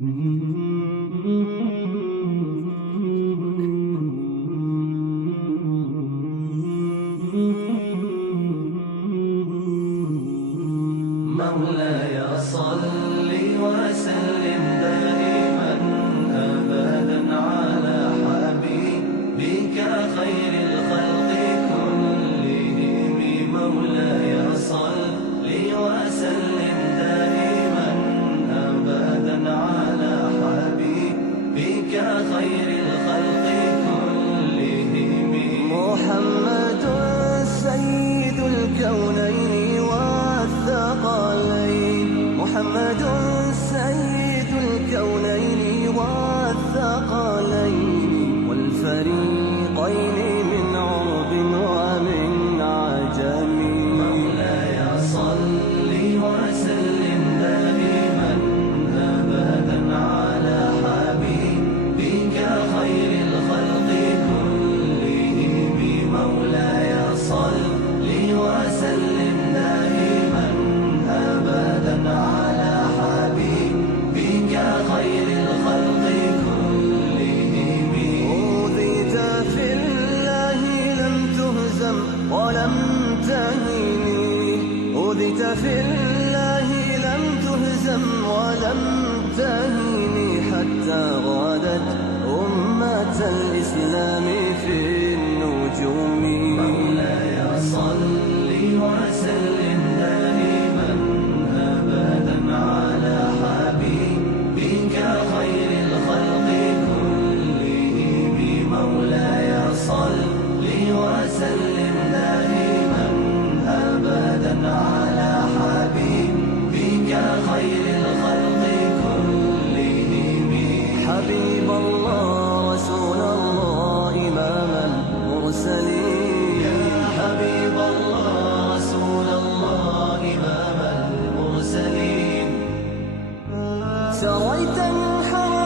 مولاي صل وسلم دائما أبدا على حبيبك خير الخلق كلهم. مولاي صل وسلم دائما أبدا على حبيبك خير الخلق كلهم. محمد سيد الكونين والثقلين، محمد سيد الكونين والثقلين والفريقين من عرب ومن عجم. مولاي صل وسلم دائما أبدا على حبيبك خير الخلق كلهم. مولاي صل وسلم دائما أبدا على حبيبك خير الخلق كلهم. أوذيت في الله لم تهزم ولم تهيني، أوذيت في الله لم تهزم ولم تهيني، حتى غادت أمة الإسلام في النجوم. مولاي صل وسلم دائما أبدا على حبيبك خير الخلق كلهم. مولاي صل وسلم دائما أبدا على حبيبك خير الخلق كلهم. حبيب الله رسول الله إمام المرسلين، يا حبيب الله رسول الله إمام المرسلين. سريت من حرم